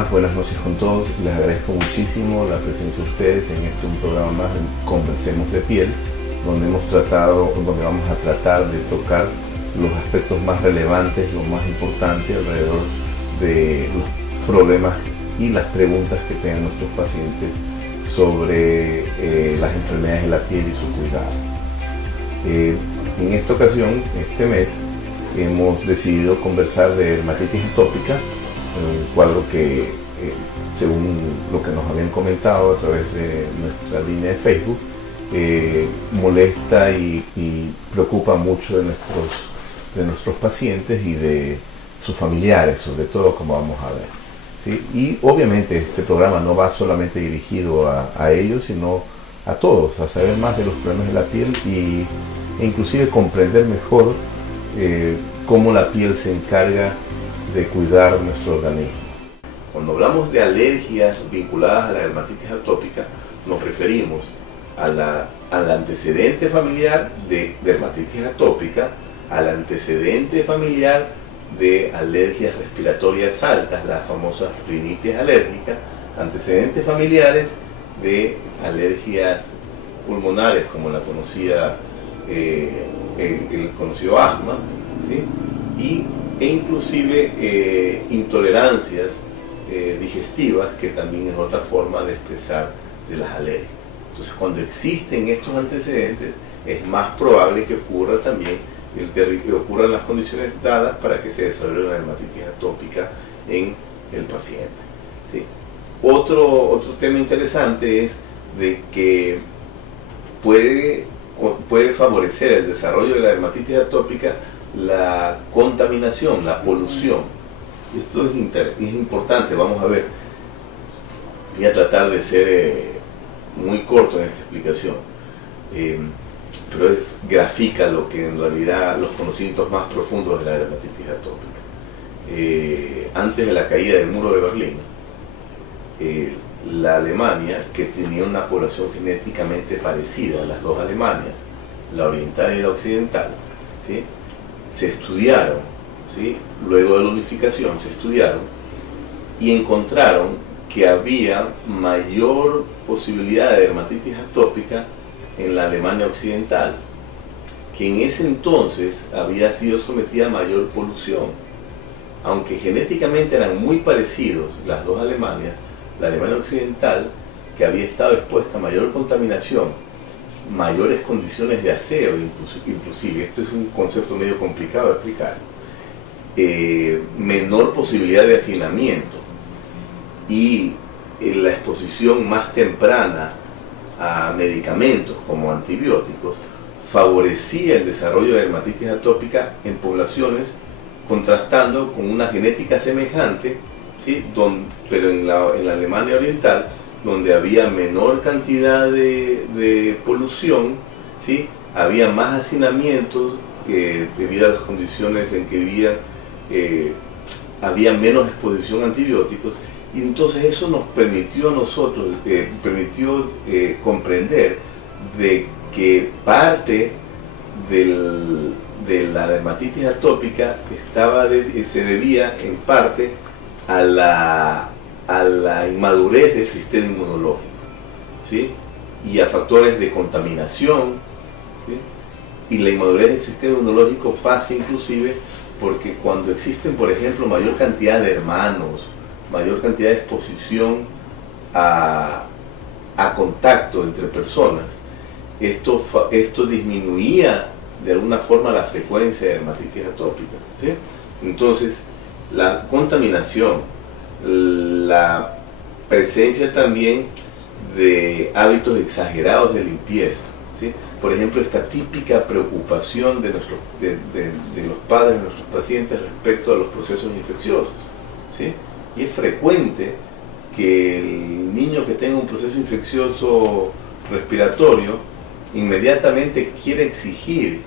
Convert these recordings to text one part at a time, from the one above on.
más, buenas noches con todos. Les agradezco muchísimo la presencia de ustedes en un programa más de Conversemos de Piel, donde vamos a tratar de tocar los aspectos más relevantes, lo más importante alrededor de los problemas y las preguntas que tengan nuestros pacientes sobre las enfermedades de la piel y su cuidado. En esta ocasión, este mes, hemos decidido conversar de dermatitis atópica, un cuadro que, según lo que nos habían comentado a través de nuestra línea de Facebook, molesta y preocupa mucho de nuestros pacientes y de sus familiares, sobre todo, como vamos a ver, ¿sí? Y obviamente este programa no va solamente dirigido a ellos, sino a todos, a saber más de los problemas de la piel e inclusive comprender mejor cómo la piel se encarga de cuidar nuestro organismo. Cuando hablamos de alergias vinculadas a la dermatitis atópica, nos referimos al antecedente familiar de dermatitis atópica, al antecedente familiar de alergias respiratorias altas, las famosas rinitis alérgica, antecedentes familiares de alergias pulmonares, como la conocida, el conocido asma, ¿sí? E inclusive intolerancias digestivas, que también es otra forma de expresar de las alergias. Entonces, cuando existen estos antecedentes, es más probable que ocurra también que ocurran las condiciones dadas para que se desarrolle una dermatitis atópica en el paciente, ¿sí? Otro tema interesante es de que puede favorecer el desarrollo de la dermatitis atópica la contaminación, la polución. Esto es importante. Vamos a ver, voy a tratar de ser muy corto en esta explicación, pero grafica lo que en realidad los conocimientos más profundos de la dermatitis atópica. Antes de la caída del muro de Berlín, la Alemania, que tenía una población genéticamente parecida, las dos Alemanias, la oriental y la occidental, ¿sí?, se estudiaron, ¿sí?, luego de la unificación se estudiaron y encontraron que había mayor posibilidad de dermatitis atópica en la Alemania occidental, que en ese entonces había sido sometida a mayor polución. Aunque genéticamente eran muy parecidos las dos Alemanias, la Alemania occidental, que había estado expuesta a mayor contaminación, mayores condiciones de aseo, inclusive, esto es un concepto medio complicado de explicar, menor posibilidad de hacinamiento y la exposición más temprana a medicamentos como antibióticos, favorecía el desarrollo de dermatitis atópica en poblaciones contrastando con una genética semejante, ¿sí?, pero en la Alemania oriental, donde había menor cantidad de polución, ¿sí?, había más hacinamientos debido a las condiciones en que vivían, había menos exposición a antibióticos, y entonces eso nos permitió a nosotros, comprender de que parte de la dermatitis atópica se debía en parte a la inmadurez del sistema inmunológico, ¿sí?, y a factores de contaminación, ¿sí? Y la inmadurez del sistema inmunológico pasa inclusive porque cuando existen, por ejemplo, mayor cantidad de hermanos, mayor cantidad de exposición a contacto entre personas, esto disminuía de alguna forma la frecuencia de dermatitis atópica, ¿sí? Entonces, la contaminación, la presencia también de hábitos exagerados de limpieza, ¿sí? Por ejemplo, esta típica preocupación de los padres de nuestros pacientes respecto a los procesos infecciosos, ¿sí? Y es frecuente que el niño que tenga un proceso infeccioso respiratorio inmediatamente quiere exigir,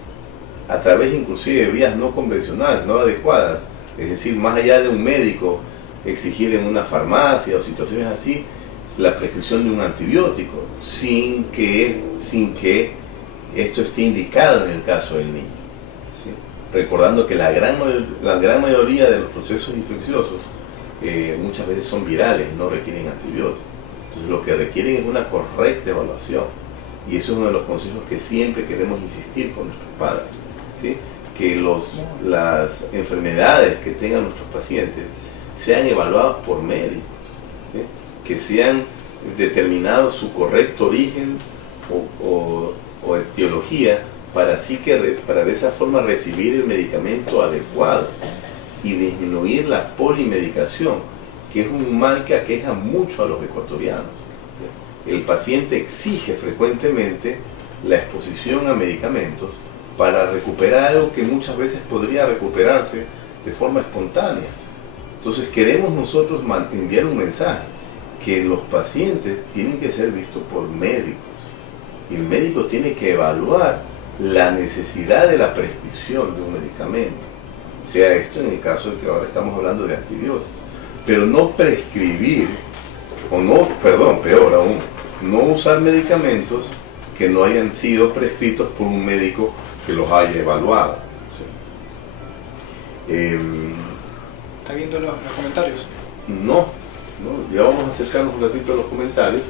a través inclusive de vías no convencionales, no adecuadas, es decir, más allá de un médico, exigir en una farmacia o situaciones así, la prescripción de un antibiótico, sin que esto esté indicado en el caso del niño, ¿sí? Recordando que la gran mayoría de los procesos infecciosos muchas veces son virales y no requieren antibióticos. Entonces lo que requieren es una correcta evaluación. Y eso es uno de los consejos que siempre queremos insistir con nuestros padres, ¿sí? Que las enfermedades que tengan nuestros pacientes sean evaluadas por médicos, ¿sí? Que sean determinados su correcto origen o etiología para de esa forma recibir el medicamento adecuado y disminuir la polimedicación, que es un mal que aqueja mucho a los ecuatorianos. El paciente exige frecuentemente la exposición a medicamentos para recuperar algo que muchas veces podría recuperarse de forma espontánea. Entonces queremos nosotros enviar un mensaje, que los pacientes tienen que ser vistos por médicos, y el médico tiene que evaluar la necesidad de la prescripción de un medicamento, sea esto en el caso de que ahora estamos hablando de antibióticos, pero no prescribir, peor aún, no usar medicamentos que no hayan sido prescritos por un médico que los haya evaluado. ¿Sí? ¿Está viendo los comentarios? No, ya vamos a acercarnos un ratito a los comentarios.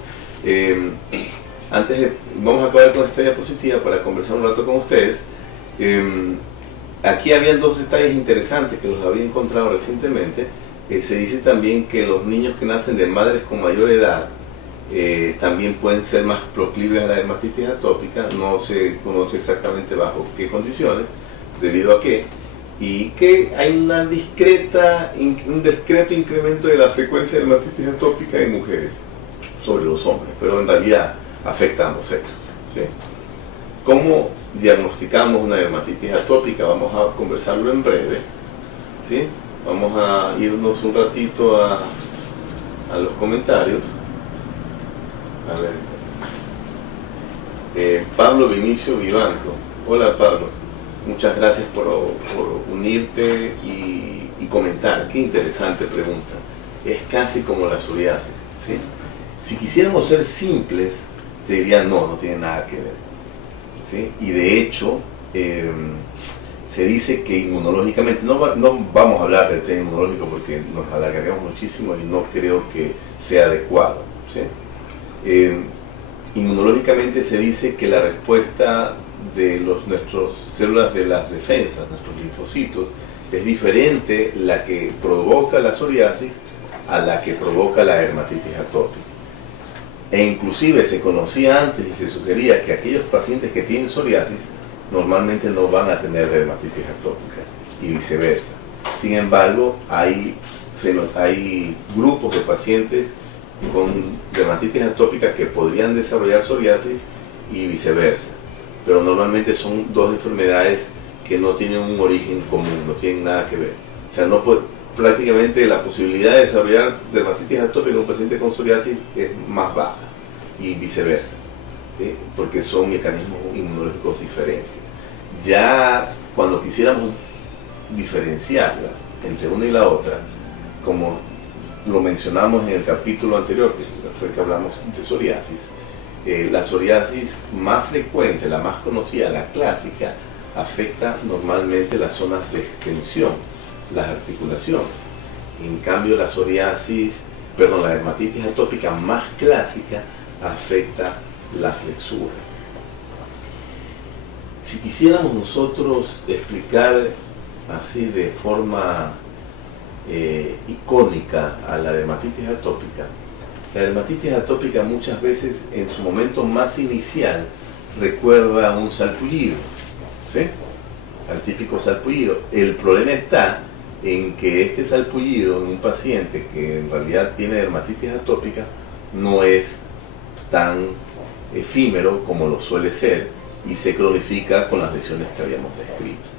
Vamos a acabar con esta diapositiva para conversar un rato con ustedes. Aquí habían dos detalles interesantes que los había encontrado recientemente. Se dice también que los niños que nacen de madres con mayor edad también pueden ser más proclives a la dermatitis atópica. No se conoce exactamente bajo qué condiciones, debido a qué, y que hay un discreto incremento de la frecuencia de dermatitis atópica en mujeres sobre los hombres, pero en realidad afecta a ambos sexos. ¿Sí? ¿Cómo diagnosticamos una dermatitis atópica? Vamos a conversarlo en breve. ¿Sí? Vamos a irnos un ratito a los comentarios. A ver. Pablo Vinicio Vivanco. Hola Pablo. Muchas gracias por unirte y comentar. Qué interesante pregunta. Es casi como la psoriasis. ¿Sí? Si quisiéramos ser simples, te diría no tiene nada que ver. ¿Sí? Y de hecho, se dice que inmunológicamente, no vamos a hablar del tema inmunológico porque nos alargaríamos muchísimo y no creo que sea adecuado. ¿Sí? Inmunológicamente se dice que la respuesta de nuestras células de las defensas, nuestros linfocitos, es diferente la que provoca la psoriasis a la que provoca la dermatitis atópica. E inclusive se conocía antes y se sugería que aquellos pacientes que tienen psoriasis normalmente no van a tener dermatitis atópica y viceversa. Sin embargo, hay grupos de pacientes con dermatitis atópica que podrían desarrollar psoriasis y viceversa, pero normalmente son dos enfermedades que no tienen un origen común, no tienen nada que ver. O sea, prácticamente la posibilidad de desarrollar dermatitis atópica en un paciente con psoriasis es más baja y viceversa, ¿sí? Porque son mecanismos inmunológicos diferentes. Ya cuando quisiéramos diferenciarlas entre una y la otra, como lo mencionamos en el capítulo anterior, que fue que hablamos de psoriasis, la psoriasis más frecuente, la más conocida, la clásica, afecta normalmente las zonas de extensión, las articulaciones. En cambio, la dermatitis atópica más clásica afecta las flexuras. Si quisiéramos nosotros explicar así de forma icónica a la dermatitis atópica, la dermatitis atópica muchas veces en su momento más inicial recuerda a un salpullido, ¿sí? Al típico salpullido. El problema está en que este salpullido en un paciente que en realidad tiene dermatitis atópica no es tan efímero como lo suele ser y se cronifica con las lesiones que habíamos descrito.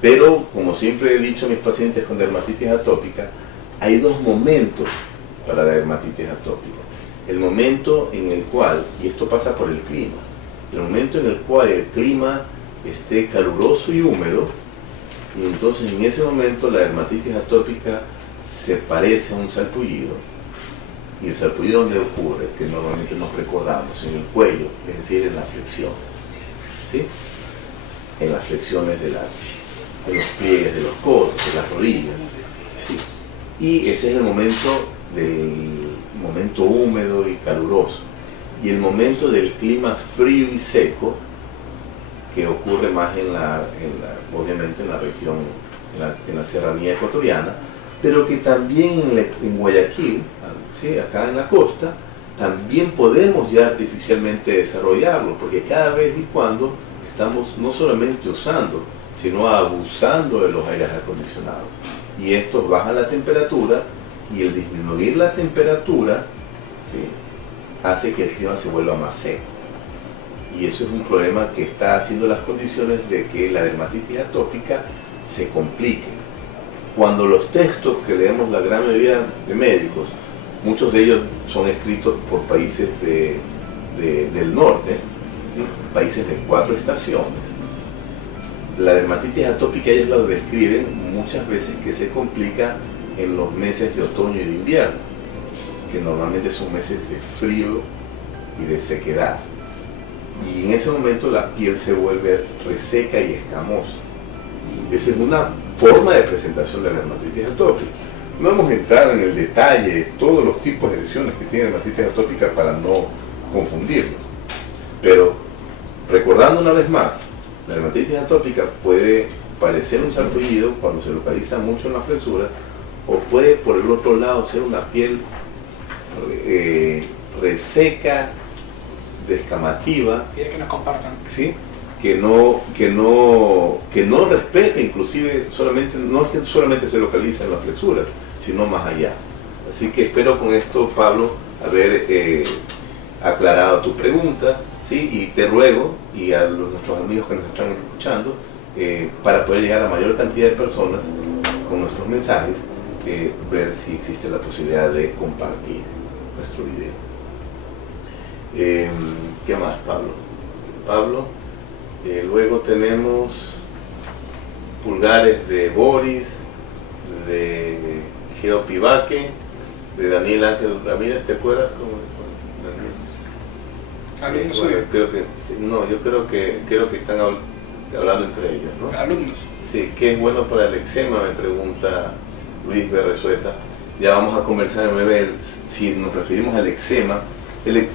Pero, como siempre he dicho a mis pacientes con dermatitis atópica, hay dos momentos para la dermatitis atópica. El momento en el cual, y esto pasa por el clima, el momento en el cual el clima esté caluroso y húmedo, y entonces en ese momento la dermatitis atópica se parece a un salpullido. Y el salpullido, ¿dónde ocurre? Que normalmente nos recordamos en el cuello, es decir, en la flexión, ¿sí? En las flexiones de los pliegues de los codos, de las rodillas, ¿sí? Y ese es el momento momento húmedo y caluroso. Y el momento del clima frío y seco, que ocurre más obviamente en la región, en la serranía ecuatoriana, pero que también en Guayaquil, ¿sí? Acá en la costa, también podemos ya artificialmente desarrollarlo, porque cada vez y cuando estamos no solamente usando, sino abusando de los aires acondicionados. Y esto baja la temperatura, y el disminuir la temperatura, ¿sí? Hace que el clima se vuelva más seco. Y eso es un problema que está haciendo las condiciones de que la dermatitis atópica se complique. Cuando los textos que leemos la gran mayoría de médicos, muchos de ellos son escritos por países del norte, ¿sí? Países de 4 estaciones, la dermatitis atópica ellos lo describen muchas veces que se complica en los meses de otoño y de invierno, que normalmente son meses de frío y de sequedad. Y en ese momento la piel se vuelve reseca y escamosa. Esa es una forma de presentación de la dermatitis atópica. No hemos entrado en el detalle de todos los tipos de lesiones que tiene la dermatitis atópica para no confundirlos. Pero recordando una vez más, la dermatitis atópica puede parecer un sarpullido cuando se localiza mucho en las flexuras, o puede por el otro lado ser una piel reseca, descamativa, que nos compartan, ¿sí? que no respeta, inclusive no es que solamente se localiza en las flexuras, sino más allá. Así que espero con esto, Pablo, haber aclarado tu pregunta, ¿sí? Y te ruego, y a nuestros amigos que nos están escuchando, para poder llegar a mayor cantidad de personas con nuestros mensajes, ver si existe la posibilidad de compartir nuestro video. ¿Qué más, Pablo? Luego tenemos pulgares de Boris, de Geo Pivaque, de Daniel Ángel Ramírez. ¿Te acuerdas cómo? Alumnos bueno, yo creo que están hablando entre ellos, ¿no? Alumnos. Sí, ¿qué es bueno para el eczema? Me pregunta Luis Berresueta. Ya vamos a conversar en breve si nos referimos al eczema.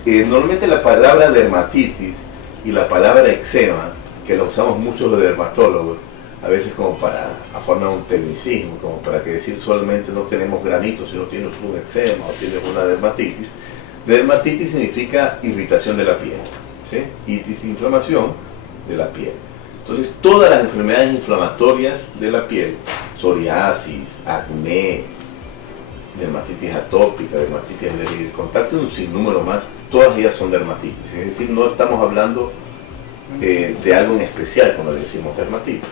Normalmente la palabra dermatitis y la palabra eczema, que la usamos mucho los dermatólogos, a veces como a formar un tecnicismo, como para que decir solamente no tenemos granitos, sino tienes un eczema o tienes una dermatitis. Dermatitis significa irritación de la piel, ¿sí? Itis, inflamación de la piel. Entonces, todas las enfermedades inflamatorias de la piel, psoriasis, acné, dermatitis atópica, dermatitis alérgica de contacto, un sinnúmero más, todas ellas son dermatitis. Es decir, no estamos hablando de algo en especial cuando decimos dermatitis.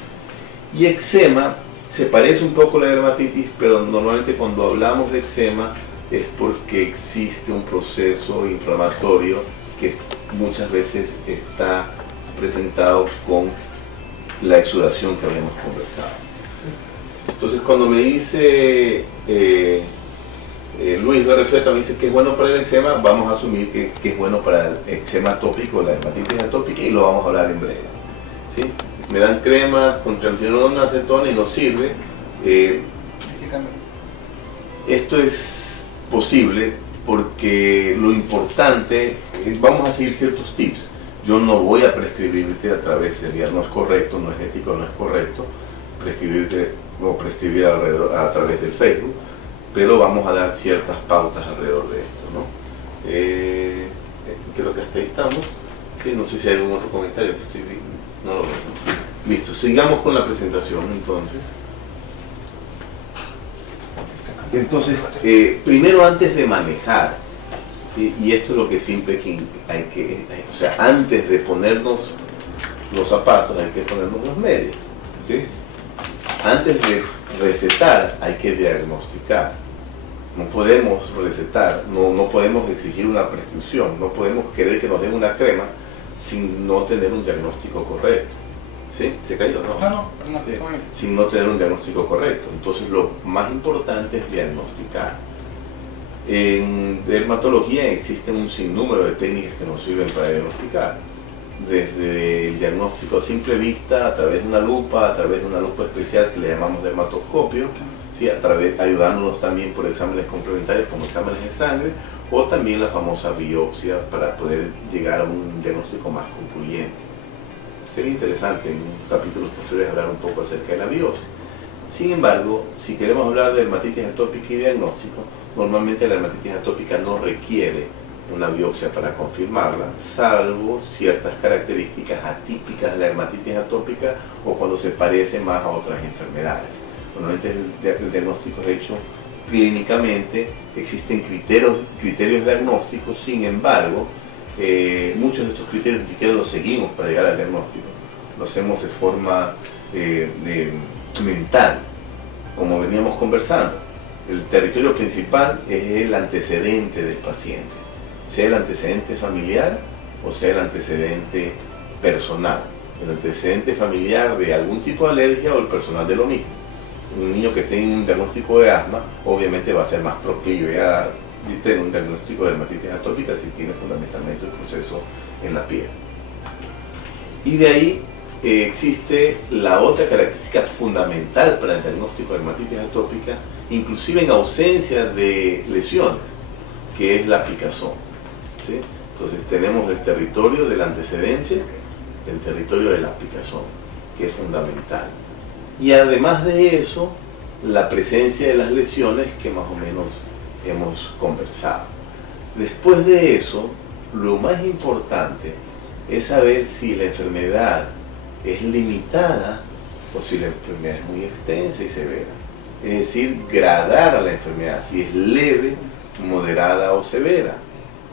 Y eczema se parece un poco a la dermatitis, pero normalmente cuando hablamos de eczema es porque existe un proceso inflamatorio que muchas veces está presentado con la exudación que habíamos conversado. Entonces, cuando me dice Luis de Resueta, me dice que es bueno para el eczema, vamos a asumir que es bueno para el eczema atópico, la dermatitis atópica, y lo vamos a hablar en breve, ¿sí? Me dan cremas con triamcinolona, acetona y no sirve. Esto es posible porque lo importante es, vamos a seguir ciertos tips. Yo no voy a prescribirte no es correcto, no es ético, no es correcto prescribirte o prescribir a través del Facebook, pero vamos a dar ciertas pautas alrededor de esto, ¿no? Creo que hasta ahí estamos. Sí, no sé si hay algún otro comentario que estoy viendo. No lo veo. Listo, sigamos con la presentación entonces. Entonces, primero, antes de manejar, ¿sí? Y esto es lo que siempre hay que, o sea, antes de ponernos los zapatos hay que ponernos las medias, ¿sí? Antes de recetar hay que diagnosticar. No podemos recetar, no podemos exigir una prescripción, no podemos querer que nos den una crema sin no tener un diagnóstico correcto. ¿Sí? ¿Se cayó? No. No, sí. Sin no tener un diagnóstico correcto. Entonces lo más importante es diagnosticar. En dermatología existen un sinnúmero de técnicas que nos sirven para diagnosticar. Desde el diagnóstico a simple vista, a través de una lupa especial que le llamamos dermatoscopio, ¿sí? Ayudándonos también por exámenes complementarios como exámenes de sangre o también la famosa biopsia para poder llegar a un diagnóstico más concluyente. Sería interesante en capítulos posteriores hablar un poco acerca de la biopsia. Sin embargo, si queremos hablar de dermatitis atópica y diagnóstico, normalmente la dermatitis atópica no requiere una biopsia para confirmarla, salvo ciertas características atípicas de la dermatitis atópica o cuando se parece más a otras enfermedades. Normalmente el diagnóstico es hecho clínicamente, existen criterios diagnósticos, sin embargo, muchos de estos criterios ni siquiera los seguimos para llegar al diagnóstico, lo hacemos de forma mental, como veníamos conversando. El territorio principal es el antecedente del paciente, sea el antecedente familiar o sea el antecedente personal. El antecedente familiar de algún tipo de alergia o el personal de lo mismo. Un niño que tenga un diagnóstico de asma obviamente va a ser más proclive a tener un diagnóstico de dermatitis atópica si tiene fundamentalmente el proceso en la piel. Y de ahí existe la otra característica fundamental para el diagnóstico de dermatitis atópica, inclusive en ausencia de lesiones, que es la picazón, ¿sí? Entonces tenemos el territorio del antecedente, el territorio de la picazón, que es fundamental. Y además de eso, la presencia de las lesiones que más o menos hemos conversado. Después de eso, lo más importante es saber si la enfermedad es limitada o si la enfermedad es muy extensa y severa. Es decir, gradar a la enfermedad, si es leve, moderada o severa.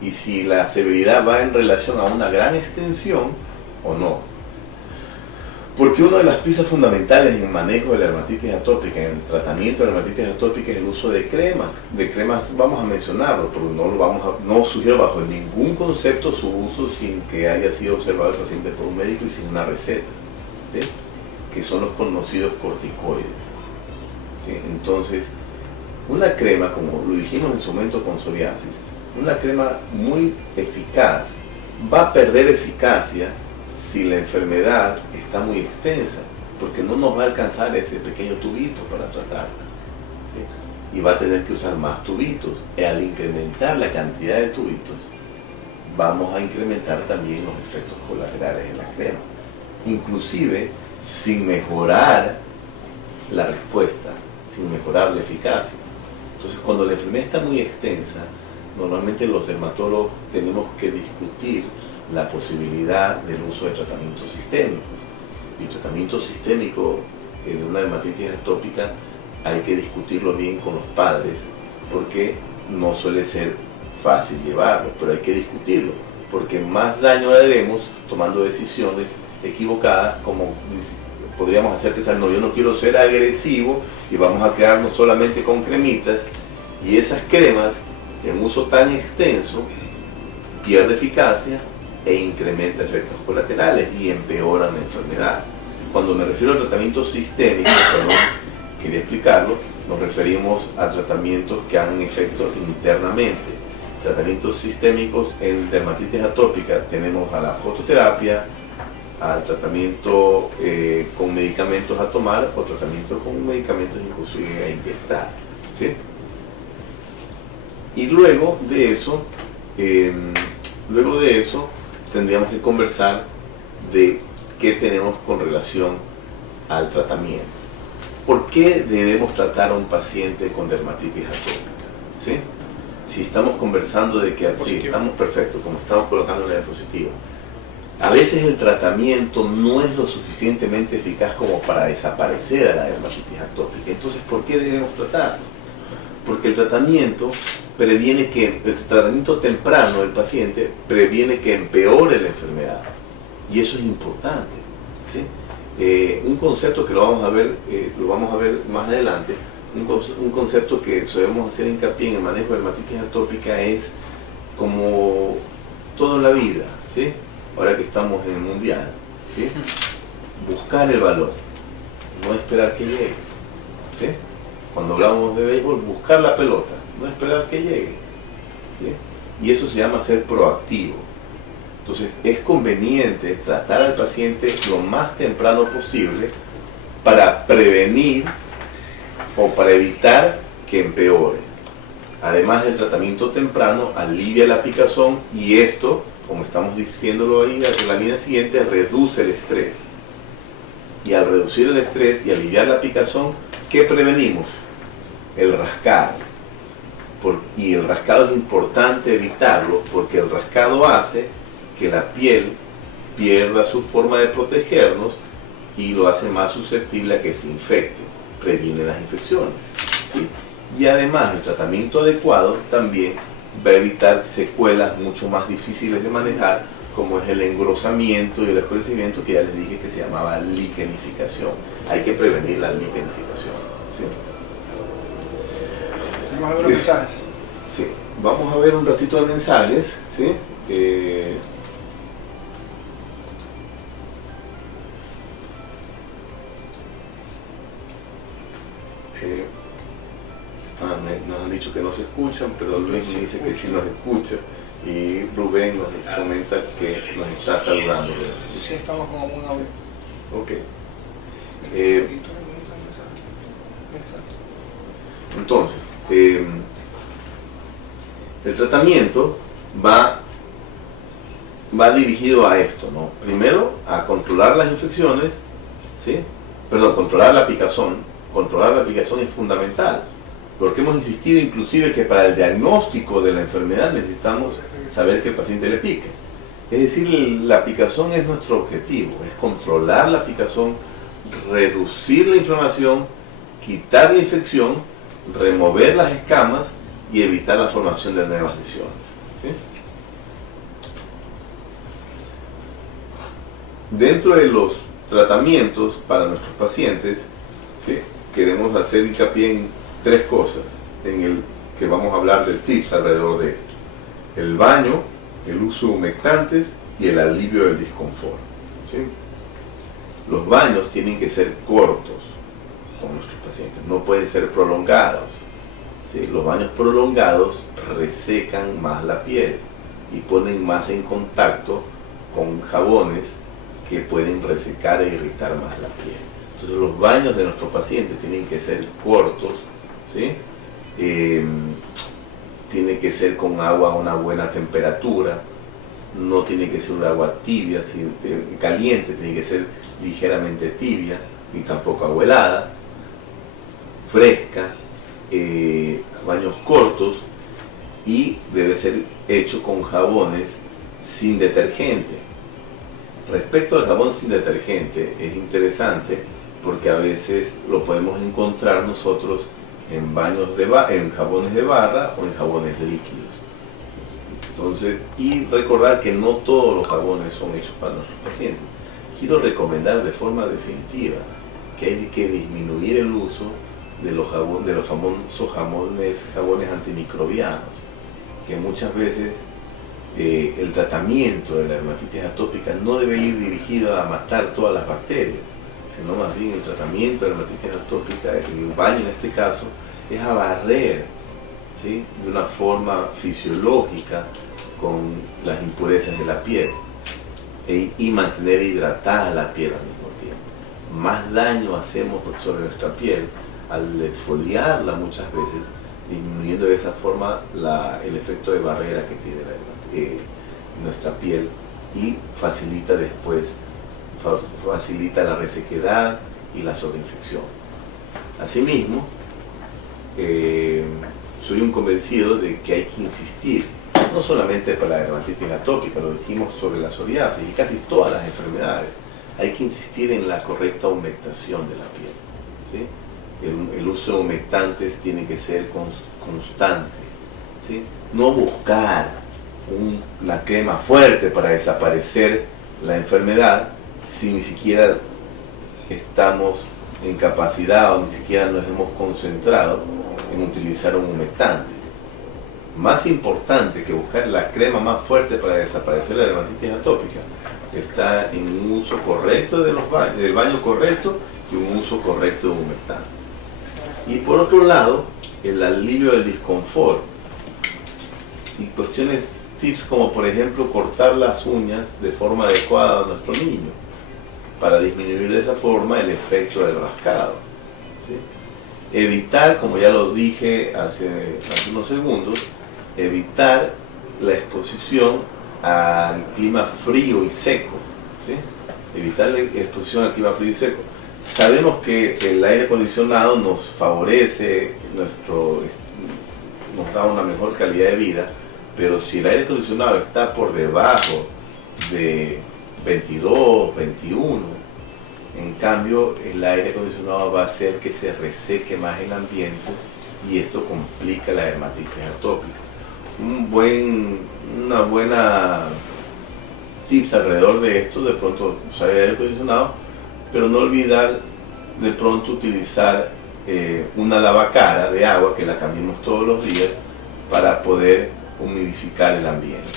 Y si la severidad va en relación a una gran extensión o no. Porque una de las piezas fundamentales en el manejo de la dermatitis atópica, en el tratamiento de la dermatitis atópica, es el uso de cremas. De cremas vamos a mencionarlo, pero no sugiero bajo ningún concepto su uso sin que haya sido observado el paciente por un médico y sin una receta, ¿sí? Que son los conocidos corticoides, ¿sí? Entonces, una crema, como lo dijimos en su momento con psoriasis, una crema muy eficaz va a perder eficacia si la enfermedad está muy extensa, porque no nos va a alcanzar ese pequeño tubito para tratarla, ¿sí? Y va a tener que usar más tubitos. Y al incrementar la cantidad de tubitos, vamos a incrementar también los efectos colaterales de la crema, inclusive sin mejorar la respuesta, sin mejorar la eficacia. Entonces, cuando la enfermedad está muy extensa, normalmente los dermatólogos tenemos que discutir la posibilidad del uso de tratamientos sistémicos. Y el tratamiento sistémico de una dermatitis atópica hay que discutirlo bien con los padres, porque no suele ser fácil llevarlo, pero hay que discutirlo, porque más daño haremos tomando decisiones equivocadas, como podríamos hacer pensar, no, yo no quiero ser agresivo y vamos a quedarnos solamente con cremitas, y esas cremas en uso tan extenso pierde eficacia e incrementa efectos colaterales y empeoran la enfermedad. Cuando me refiero al tratamiento sistémico, quería explicarlo, nos referimos a tratamientos que hagan efecto internamente. Tratamientos sistémicos en dermatitis atópica tenemos a la fototerapia, al tratamiento con medicamentos a tomar o tratamiento con medicamentos inclusive a inyectar, ¿sí? Y luego de eso tendríamos que conversar de qué tenemos con relación al tratamiento. ¿Por qué debemos tratar a un paciente con dermatitis atópica? ¿Sí? Si estamos conversando de que sí, estamos perfectos, como estamos colocando en la diapositiva, a veces el tratamiento no es lo suficientemente eficaz como para desaparecer a la dermatitis atópica. Entonces, ¿por qué debemos tratarlo? Porque el tratamiento temprano del paciente previene que empeore la enfermedad, y eso es importante, ¿sí? Un concepto que lo vamos a ver más adelante, un concepto que solemos hacer hincapié en el manejo de dermatitis atópica es como todo en la vida, ¿sí? Ahora que estamos en el mundial, ¿sí? Buscar el valor, no esperar que llegue, ¿sí? Cuando hablamos de béisbol, buscar la pelota, no esperar que llegue, ¿sí? Y eso se llama ser proactivo. Entonces es conveniente tratar al paciente lo más temprano posible para prevenir o para evitar que empeore. Además del tratamiento temprano, alivia la picazón y esto, como estamos diciéndolo ahí en la línea siguiente, reduce el estrés. Y al reducir el estrés y aliviar la picazón, ¿qué prevenimos? El rascado. Y el rascado es importante evitarlo porque el rascado hace que la piel pierda su forma de protegernos y lo hace más susceptible a que se infecte, previene las infecciones, ¿sí? Y además el tratamiento adecuado también va a evitar secuelas mucho más difíciles de manejar, como es el engrosamiento y el oscurecimiento, que ya les dije que se llamaba liquenificación. Hay que prevenir la liquenificación, ¿sí? Tenemos algunos mensajes. Sí, vamos a ver un ratito de mensajes, ¿sí? Nos han dicho que no se escuchan, pero Luis me dice que sí nos escucha y Rubén nos comenta que nos está saludando. Sí, estamos con un audio. Ok. Entonces, el tratamiento va dirigido a esto, ¿no? Primero, a controlar las infecciones, ¿sí? Perdón, controlar la picazón. Controlar la picazón es fundamental, porque hemos insistido inclusive que para el diagnóstico de la enfermedad necesitamos saber que el paciente le pique. Es decir, la picazón es nuestro objetivo, es controlar la picazón, reducir la inflamación, quitar la infección, remover las escamas y evitar la formación de nuevas lesiones, ¿sí? Dentro de los tratamientos para nuestros pacientes, ¿sí?, queremos hacer hincapié en tres cosas en el que vamos a hablar de tips alrededor de esto: el baño, el uso de humectantes y el alivio del disconfort, ¿sí? Los baños tienen que ser cortos con nuestros pacientes, no pueden ser prolongados, ¿sí? Los baños prolongados resecan más la piel y ponen más en contacto con jabones que pueden resecar e irritar más la piel. Entonces los baños de nuestros pacientes tienen que ser cortos, ¿sí? Tiene que ser con agua a una buena temperatura, no tiene que ser un agua tibia, caliente, tiene que ser ligeramente tibia y tampoco agua helada, fresca, baños cortos, y debe ser hecho con jabones sin detergente. Respecto al jabón sin detergente, es interesante porque a veces lo podemos encontrar nosotros en en jabones de barra o en jabones líquidos. Entonces, y recordar que no todos los jabones son hechos para nuestros pacientes. Quiero recomendar de forma definitiva que hay que disminuir el uso de los famosos jabones antimicrobianos, que muchas veces el tratamiento de la dermatitis atópica no debe ir dirigido a matar todas las bacterias, sino más bien el tratamiento de la dermatitis atópica, el baño en este caso, es a barrer, ¿sí?, de una forma fisiológica con las impurezas de la piel y mantener hidratada la piel al mismo tiempo. Más daño hacemos sobre nuestra piel al exfoliarla muchas veces, disminuyendo de esa forma el efecto de barrera que tiene nuestra piel, y facilita la resequedad y la sobreinfecciones. Asimismo, soy un convencido de que hay que insistir, no solamente para la dermatitis atópica, lo dijimos sobre la psoriasis y casi todas las enfermedades, hay que insistir en la correcta humectación de la piel, ¿sí? El uso de humectantes tiene que ser constante, ¿sí? No buscar la crema fuerte para desaparecer la enfermedad si ni siquiera estamos en capacidad o ni siquiera nos hemos concentrado en utilizar un humectante. Más importante que buscar la crema más fuerte para desaparecer la dermatitis atópica está en un uso correcto del baño correcto y un uso correcto de humectantes. Y por otro lado, el alivio del disconfort y tips como por ejemplo cortar las uñas de forma adecuada a nuestro niño para disminuir de esa forma el efecto del rascado, ¿sí? Evitar, como ya lo dije hace unos segundos, evitar la exposición al clima frío y seco, ¿sí? Evitar la exposición al clima frío y seco. Sabemos que el aire acondicionado nos favorece, nos da una mejor calidad de vida, pero si el aire acondicionado está por debajo de 22, 21, en cambio el aire acondicionado va a hacer que se reseque más el ambiente y esto complica la dermatitis atópica. Una buena tips alrededor de esto, de pronto usar el aire acondicionado, pero no olvidar de pronto utilizar una lavacara de agua que la cambiemos todos los días para poder humidificar el ambiente,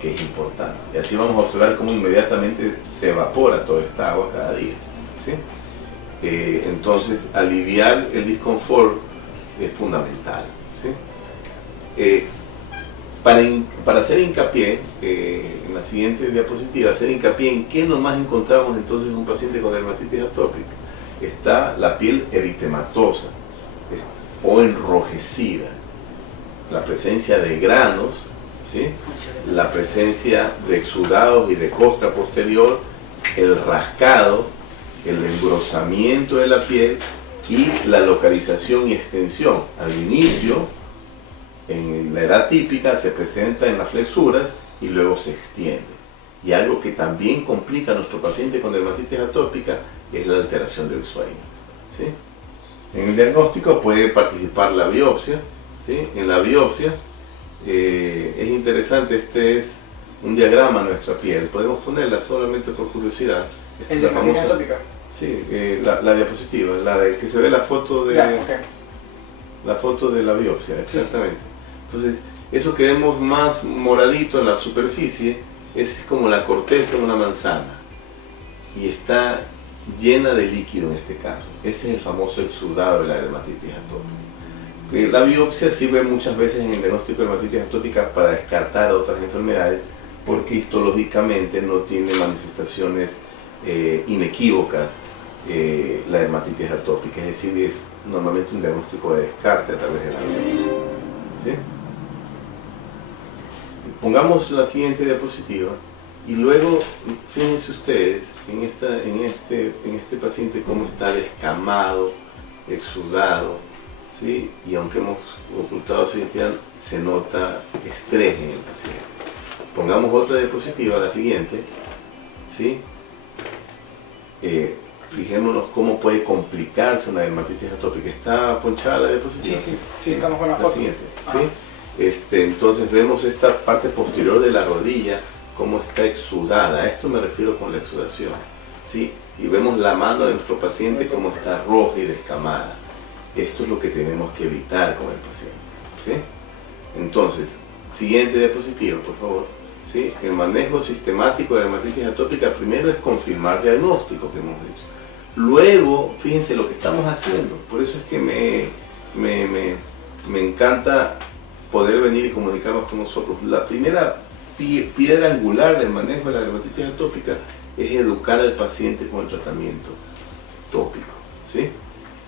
que es importante. Y así vamos a observar cómo inmediatamente se evapora toda esta agua cada día, ¿sí? Entonces, aliviar el disconfort es fundamental, ¿sí? Para hacer hincapié, en la siguiente diapositiva, hacer hincapié en qué nomás encontramos entonces en un paciente con dermatitis atópica. Está la piel eritematosa o enrojecida, la presencia de granos, ¿sí? La presencia de exudados y de costra posterior, el rascado, el engrosamiento de la piel y la localización y extensión. Al inicio, en la edad típica, se presenta en las flexuras y luego se extiende. Y algo que también complica a nuestro paciente con dermatitis atópica es la alteración del sueño, ¿sí? En el diagnóstico puede participar la biopsia, ¿sí? En la biopsia es interesante, este es un diagrama de nuestra piel, podemos ponerla solamente por curiosidad. ¿El dermatitis atópica? Sí, la diapositiva, la de que se ve la foto de, la foto de la biopsia, exactamente. Entonces, eso que vemos más moradito en la superficie es como la corteza de una manzana y está llena de líquido en este caso. Ese es el famoso exudado de la dermatitis atópica. La biopsia sirve muchas veces en el diagnóstico de dermatitis atópica para descartar otras enfermedades porque histológicamente no tiene manifestaciones inequívocas la dermatitis atópica, es decir, es normalmente un diagnóstico de descarte a través de la biopsia, ¿sí? Pongamos la siguiente diapositiva y luego fíjense ustedes en este paciente cómo está descamado, exudado, ¿sí? Y aunque hemos ocultado su identidad, se nota estrés en el paciente. Pongamos otra diapositiva, la siguiente, ¿sí? Fijémonos cómo puede complicarse una dermatitis atópica. ¿Está ponchada la diapositiva? Sí, estamos con la foto. Siguiente, ¿sí? Entonces vemos esta parte posterior de la rodilla, cómo está exudada. A esto me refiero con la exudación, ¿sí? Y vemos la mano de nuestro paciente cómo está roja y descamada. Esto es lo que tenemos que evitar con el paciente, ¿sí? Entonces, siguiente diapositiva, por favor. ¿Sí? El manejo sistemático de la dermatitis atópica primero es confirmar diagnóstico que hemos hecho. Luego, fíjense lo que estamos haciendo. Por eso es que me encanta poder venir y comunicarnos con nosotros. La primera piedra angular del manejo de la dermatitis atópica es educar al paciente con el tratamiento tópico, ¿sí?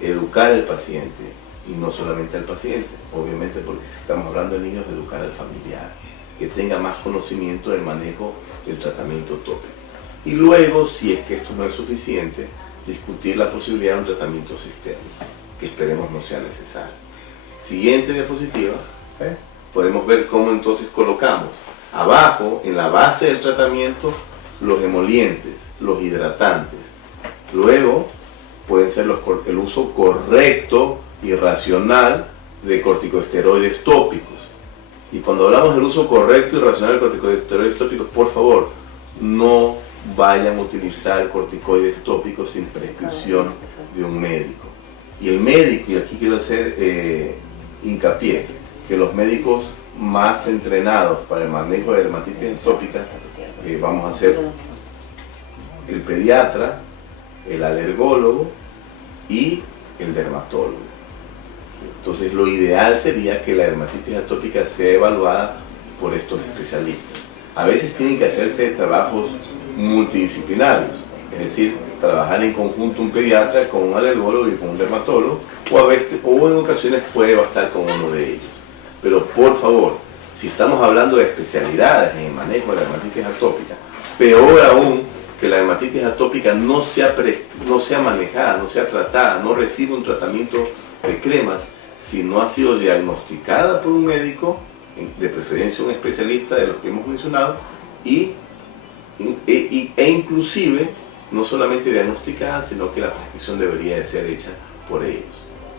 Educar al paciente, y no solamente al paciente, obviamente, porque si estamos hablando de niños, educar al familiar, que tenga más conocimiento del manejo del tratamiento tópico. Y luego, si es que esto no es suficiente, discutir la posibilidad de un tratamiento sistémico, que esperemos no sea necesario. Siguiente diapositiva, podemos ver cómo entonces colocamos abajo, en la base del tratamiento, los emolientes, los hidratantes. Luego, pueden ser el uso correcto y racional de corticosteroides tópicos. Y cuando hablamos del uso correcto y racional de corticosteroides tópicos, por favor, no vayan a utilizar corticoides tópicos sin prescripción de un médico. Y el médico, y aquí quiero hacer hincapié, que los médicos más entrenados para el manejo de dermatitis atópica, vamos a ser el pediatra, el alergólogo y el dermatólogo. Entonces lo ideal sería que la dermatitis atópica sea evaluada por estos especialistas. A veces tienen que hacerse trabajos multidisciplinarios, es decir, trabajar en conjunto un pediatra con un alergólogo y con un dermatólogo, o a veces, o en ocasiones puede bastar con uno de ellos. Pero por favor, si estamos hablando de especialidades en el manejo de la dermatitis atópica, peor aún que la dermatitis atópica no sea manejada, no sea tratada, no recibe un tratamiento de cremas, si no ha sido diagnosticada por un médico, de preferencia un especialista de los que hemos mencionado, e inclusive no solamente diagnosticada, sino que la prescripción debería de ser hecha por ellos.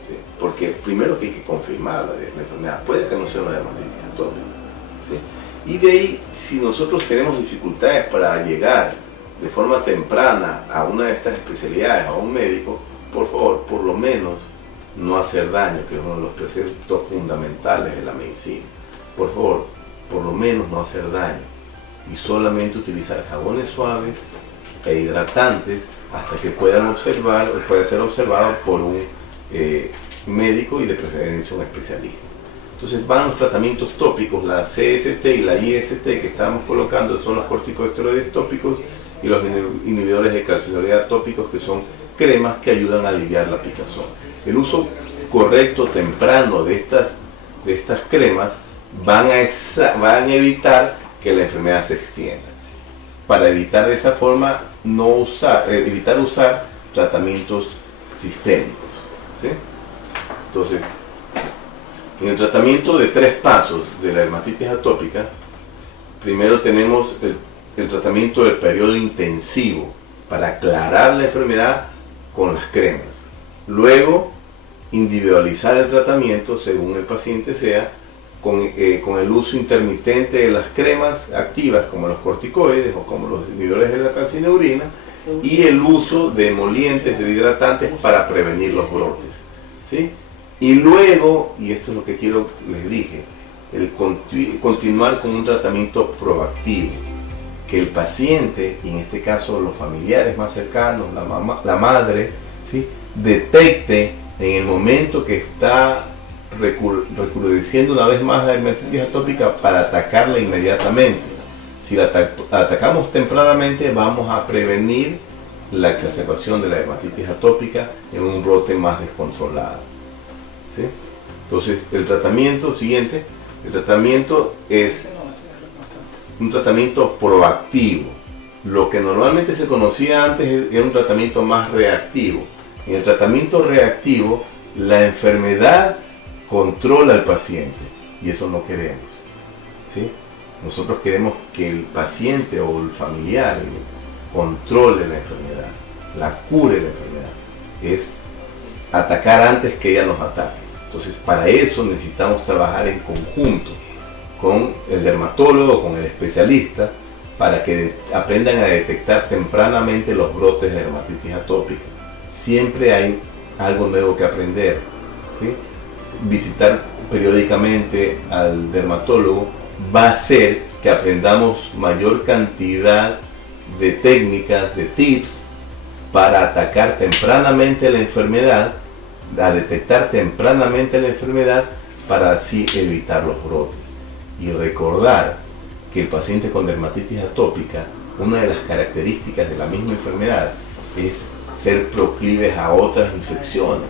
¿Sí? Porque primero que hay que confirmar la enfermedad, puede que no sea una dermatitis atópica. ¿Sí? Y de ahí, si nosotros tenemos dificultades para llegar de forma temprana a una de estas especialidades, a un médico, por favor, por lo menos no hacer daño, que es uno de los preceptos fundamentales de la medicina. Por favor, por lo menos no hacer daño y solamente utilizar jabones suaves e hidratantes hasta que pueda ser observado por un médico y de preferencia un especialista. Entonces van los tratamientos tópicos, la CST y la IST que estamos colocando son los corticosteroides tópicos y los inhibidores de calcinuria tópicos, que son cremas que ayudan a aliviar la picazón. El uso correcto temprano de estas cremas van a evitar que la enfermedad se extienda. Para evitar de esa forma evitar usar tratamientos sistémicos. ¿Sí? Entonces, en el tratamiento de 3 pasos de la dermatitis atópica, primero tenemos el tratamiento del periodo intensivo para aclarar la enfermedad con las cremas. Luego, individualizar el tratamiento según el paciente sea, con el uso intermitente de las cremas activas como los corticoides o como los inhibidores de la calcineurina, y el uso de emolientes, de hidratantes para prevenir los brotes. ¿Sí? Y luego, y esto es lo que les dije, el continuar con un tratamiento proactivo, que el paciente, y en este caso los familiares más cercanos, la madre, ¿sí?, detecte en el momento que está recrudeciendo una vez más la dermatitis atópica para atacarla inmediatamente. Si la atacamos tempranamente, vamos a prevenir la exacerbación de la dermatitis atópica en un brote más descontrolado. ¿Sí? Entonces, el tratamiento siguiente, el tratamiento es un tratamiento proactivo. Lo que normalmente se conocía antes era un tratamiento más reactivo. En el tratamiento reactivo, la enfermedad controla al paciente y eso no queremos. ¿Sí? Nosotros queremos que el paciente o el familiar controle la enfermedad, la cure la enfermedad. Es atacar antes que ella nos ataque. Entonces, para eso necesitamos trabajar en conjunto con el dermatólogo, con el especialista, para que aprendan a detectar tempranamente los brotes de dermatitis atópica. Siempre hay algo nuevo que aprender. ¿Sí? Visitar periódicamente al dermatólogo va a hacer que aprendamos mayor cantidad de técnicas, de tips, para atacar tempranamente la enfermedad, a detectar tempranamente la enfermedad, para así evitar los brotes. Y recordar que el paciente con dermatitis atópica, una de las características de la misma enfermedad es ser proclives a otras infecciones.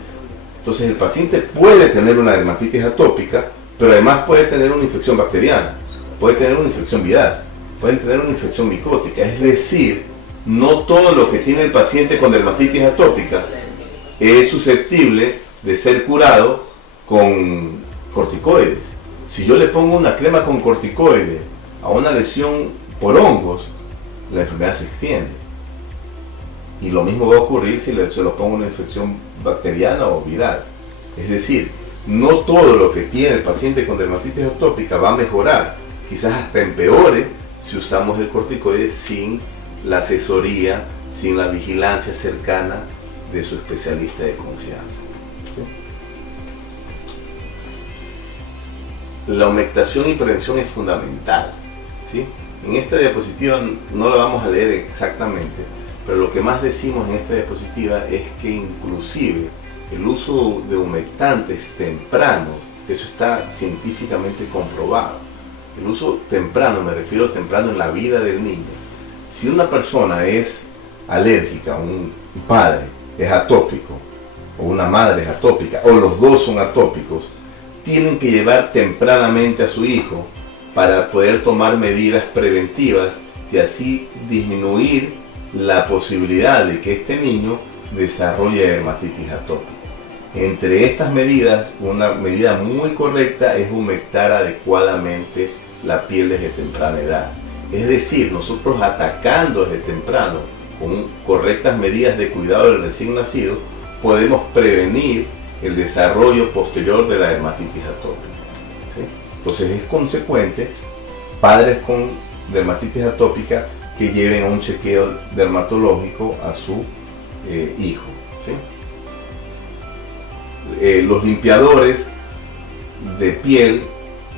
Entonces el paciente puede tener una dermatitis atópica, pero además puede tener una infección bacteriana, puede tener una infección viral, puede tener una infección micótica. Es decir, no todo lo que tiene el paciente con dermatitis atópica es susceptible de ser curado con corticoides. Si yo le pongo una crema con corticoides a una lesión por hongos, la enfermedad se extiende. Y lo mismo va a ocurrir si se lo pongo una infección bacteriana o viral. Es decir, no todo lo que tiene el paciente con dermatitis atópica va a mejorar. Quizás hasta empeore si usamos el corticoide sin la asesoría, sin la vigilancia cercana de su especialista de confianza. ¿Sí? La humectación y prevención es fundamental. ¿Sí? En esta diapositiva no la vamos a leer exactamente, pero lo que más decimos en esta diapositiva es que inclusive el uso de humectantes tempranos, eso está científicamente comprobado. El uso temprano, me refiero temprano en la vida del niño. Si una persona es alérgica, un padre es atópico, o una madre es atópica, o los dos son atópicos, tienen que llevar tempranamente a su hijo para poder tomar medidas preventivas y así disminuir la posibilidad de que este niño desarrolle dermatitis atópica. Entre estas medidas, una medida muy correcta es humectar adecuadamente la piel desde temprana edad. Es decir, nosotros atacando desde temprano con correctas medidas de cuidado del recién nacido, podemos prevenir el desarrollo posterior de la dermatitis atópica. ¿Sí? Entonces es consecuente padres con dermatitis atópica que lleven a un chequeo dermatológico a su hijo. ¿Sí? Los limpiadores de piel,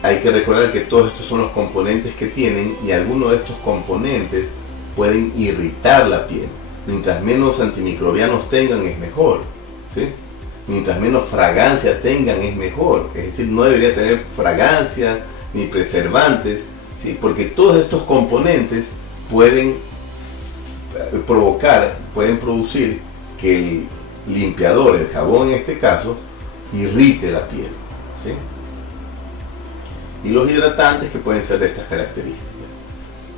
hay que recordar que todos estos son los componentes que tienen y algunos de estos componentes pueden irritar la piel. Mientras menos antimicrobianos tengan es mejor, ¿sí? Mientras menos fragancia tengan es mejor, es decir, no debería tener fragancia ni preservantes, ¿sí? Porque todos estos componentes pueden producir que el limpiador, el jabón en este caso, irrite la piel, ¿sí? Y los hidratantes que pueden ser de estas características.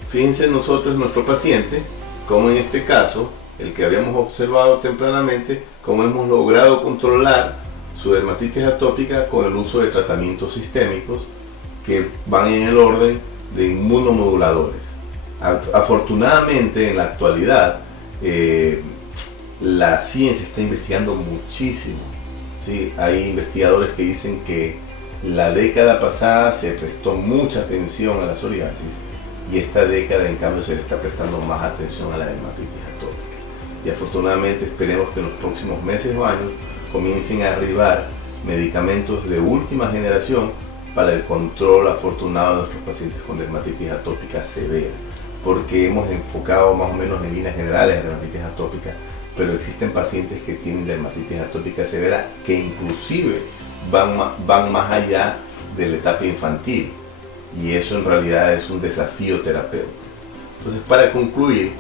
Fíjense nosotros, nuestro paciente, como en este caso, el que habíamos observado tempranamente, cómo hemos logrado controlar su dermatitis atópica con el uso de tratamientos sistémicos que van en el orden de inmunomoduladores. Afortunadamente, en la actualidad, la ciencia está investigando muchísimo, ¿sí? Hay investigadores que dicen que la década pasada se prestó mucha atención a la psoriasis y esta década en cambio se le está prestando más atención a la dermatitis atópica. Y afortunadamente esperemos que en los próximos meses o años comiencen a arribar medicamentos de última generación para el control afortunado de nuestros pacientes con dermatitis atópica severa, porque hemos enfocado más o menos en líneas generales de dermatitis atópica, pero existen pacientes que tienen dermatitis atópica severa que inclusive van más allá de la etapa infantil, y eso en realidad es un desafío terapéutico. Entonces, para concluir,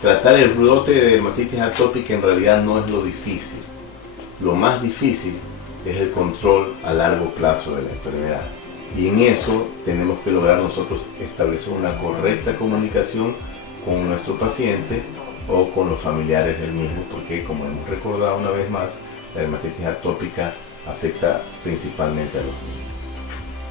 tratar el brote de dermatitis atópica en realidad no es lo difícil. Lo más difícil es el control a largo plazo de la enfermedad, y en eso tenemos que lograr nosotros establecer una correcta comunicación con nuestro paciente o con los familiares del mismo, porque como hemos recordado una vez más, la dermatitis atópica afecta principalmente a los niños.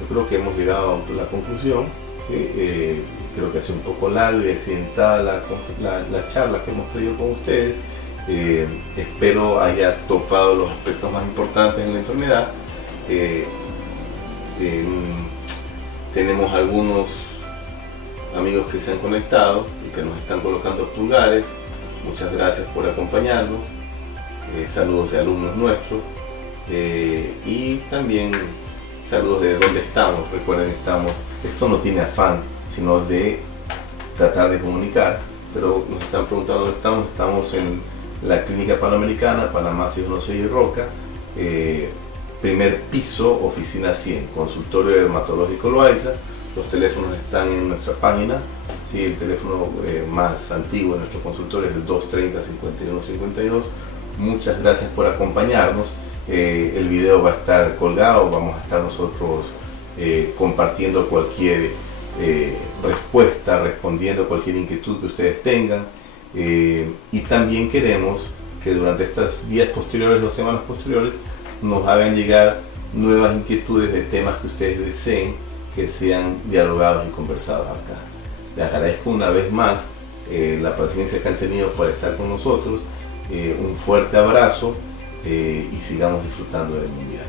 Yo creo que hemos llegado a la conclusión, ¿sí? Creo que ha sido un poco larga y accidentada la charla que hemos tenido con ustedes. Espero haya topado los aspectos más importantes en la enfermedad. Tenemos algunos amigos que se han conectado y que nos están colocando pulgares. Muchas gracias por acompañarnos. Saludos de alumnos nuestros y también saludos de dónde estamos. Recuerden, esto no tiene afán sino de tratar de comunicar, pero nos están preguntando dónde estamos. Estamos en la Clínica Panamericana, Panamá 616 y Roca, primer piso, oficina 100, consultorio dermatológico Loaiza. Los teléfonos están en nuestra página. Sí, el teléfono más antiguo de nuestro consultorio es el 230-5152. Muchas gracias por acompañarnos. El video va a estar colgado, vamos a estar nosotros compartiendo cualquier respuesta, respondiendo cualquier inquietud que ustedes tengan. Y también queremos que durante estas días posteriores, 2 semanas posteriores, nos hagan llegar nuevas inquietudes de temas que ustedes deseen que sean dialogados y conversados acá. Les agradezco una vez más la paciencia que han tenido por estar con nosotros. Un fuerte abrazo y sigamos disfrutando del Mundial.